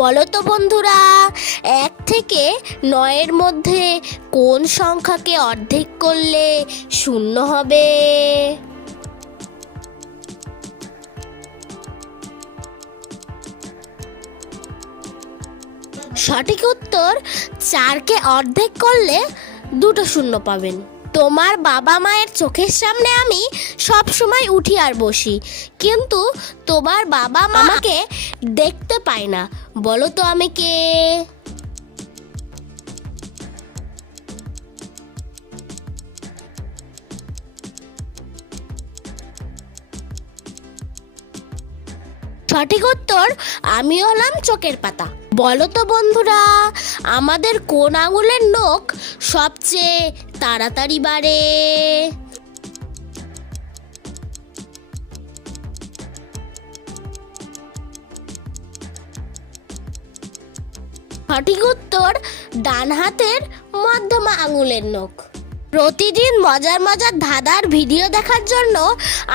বলো তো বন্ধুরা এক থেকে নয়ের মধ্যে কোন সংখ্যাকে অর্ধেক করলে শূন্য হবে? সঠিক উত্তর চারকে অর্ধেক করলে দুটো শূন্য পাবেন। তোমার বাবা মায়ের চোখের সামনে আমি সব সময় উঠি আর বসি কিন্তু তোমার বাবা মা আমাকে দেখতে পায় না। বলো তো আমি কে? সঠিক উত্তর আমি হলাম চোখের পাতা। বলো তো বন্ধুরা, আমাদের কোন আঙুলের নখ সবচেয়ে তাড়াতাড়ি বাড়ে? সঠিক উত্তর ডান হাতের মধ্যমা আঙুলের নখ। প্রতিদিন মজার মজার ধাঁধার ভিডিও দেখার জন্য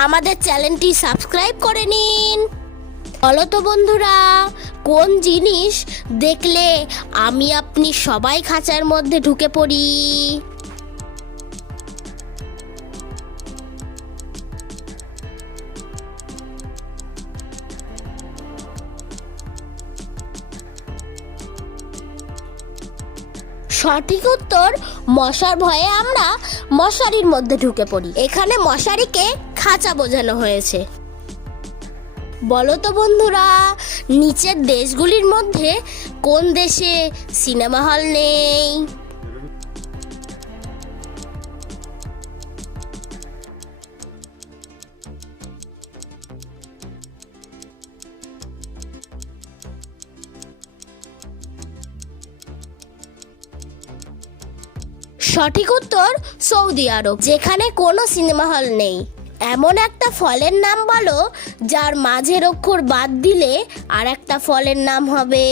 আমাদের চ্যানেলটি সাবস্ক্রাইব করে নিন। বলো তো বন্ধুরা, কোন জিনিস দেখলে আমি আপনি সবাই খাঁচার মধ্যে ঢুকে পড়ি? সঠিক উত্তর মশার ভয়ে আমরা মশারির মধ্যে ঢুকে পড়ি। এখানে মশারিকে খাঁচা বোঝানো হয়েছে। বলো তো বন্ধুরা, নিচের দেশগুলির মধ্যে কোন দেশে সিনেমা হল নেই? সঠিক উত্তর সৌদি আরব, যেখানে কোনো সিনেমা হল নেই। এমন একটা ফলের নাম বলো, যার মাঝের অক্ষর বাদ দিলে আর একটা ফলের নাম হবে।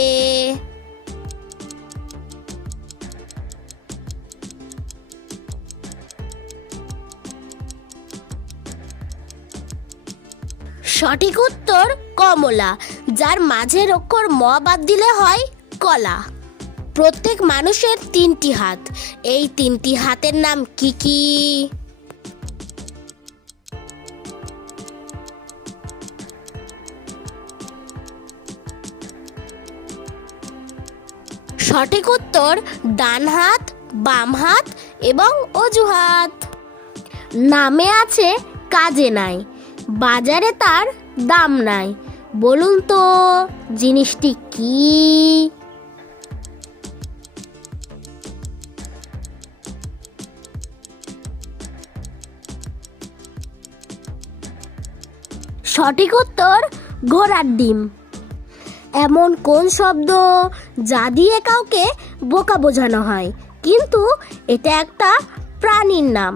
সঠিক উত্তর কমলা, যার মাঝের অক্ষর ম বাদ দিলে হয় কলা। প্রত্যেক মানুষের তিনটি হাত। এই তিনটি হাতের নাম কি কি? সঠিক উত্তর, ডান হাত, বাম হাত এবং অজুহাত। নামে আছে, কাজে নাই। বাজারে তার দাম নাই। বলুন তো, জিনিসটি কি? সঠিক উত্তর ঘোড়ার ডিম। এমন কোন শব্দ যা দিয়ে কাউকে বোকা বোঝানো হয়? কিন্তু এটা একটা প্রাণীর নাম।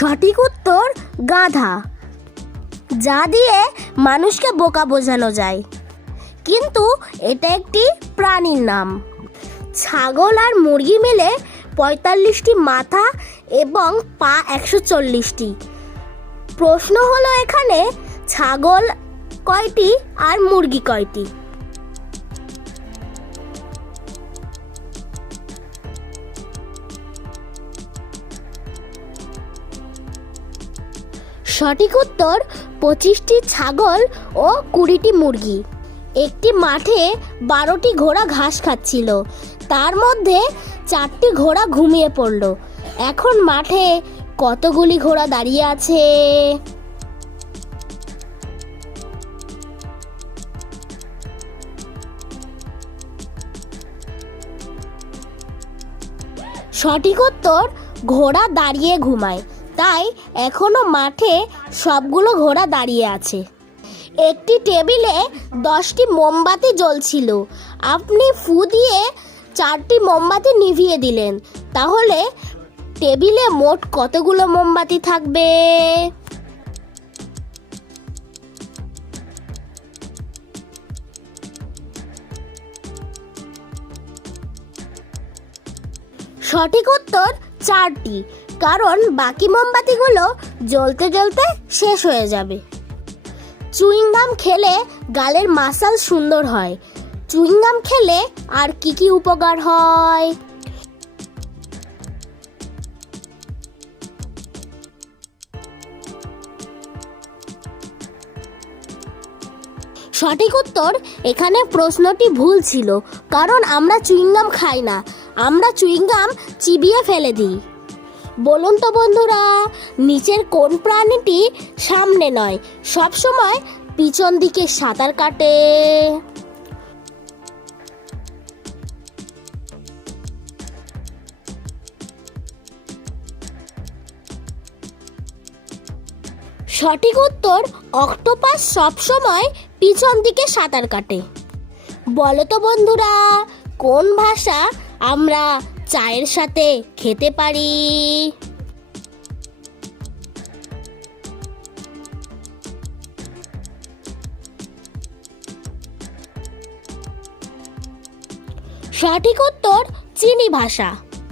সঠিক উত্তর গাধা, যা দিয়ে মানুষকে বোকা বোঝানো যায়। কিন্তু এটা একটি প্রাণীর নাম। ছাগল আর মুরগি মিলে পঁয়তাল্লিশটি মাথা এবং পা একশো চল্লিশটি। প্রশ্ন হলো এখানে ছাগল কয়টি আর মুরগি কয়টি? সঠিক উত্তর, পঁচিশটি ছাগল ও কুড়িটি মুরগি। একটি মাঠে বারোটি ঘোড়া ঘাস খাচ্ছিল। তার মধ্যে চারটি ঘোড়া ঘুমিয়ে পড়ল। এখন মাঠে কতগুলি ঘোড়া দাঁড়িয়ে আছে? সঠিক উত্তর, ঘোড়া দাঁড়িয়ে ঘুমায়। তাই এখনও মাঠে সবগুলো ঘোড়া দাঁড়িয়ে আছে। একটি টেবিলে দশটি মোমবাতি জ্বলছিল। আপনি ফু দিয়ে চারটি মোমবাতি নিভিয়ে দিলেন। তাহলে টেবিলে মোট কতগুলো মোমবাতি থাকবে? সঠিক উত্তর চারটি। কারণ বাকি মোমবাতিগুলো জ্বলতে জ্বলতে শেষ হয়ে যাবে। চুইংগাম খেলে গালের মাসাল সুন্দর হয়। চুইংগাম খেলে আর কি কি উপকার হয়? সঠিক উত্তর, এখানে প্রশ্নটি ভুল ছিল, কারণ আমরা চুইংগাম খাই না। আমরা চুইংগাম চিবিয়ে ফেলে দিই। বলুন তো বন্ধুরা, নিচের কোন প্রাণীটি সামনে নয়? সব সময় পিছন দিকে সাঁতার কাটে। সঠিক উত্তর, অক্টোপাস সবসময় পিছন দিকে সাঁতার কাটে। বলো তো বন্ধুরা, কোন ভাষা আমরা চায়ের সাথে খেতে পারি। সঠিক উত্তর চিনি ভাষা।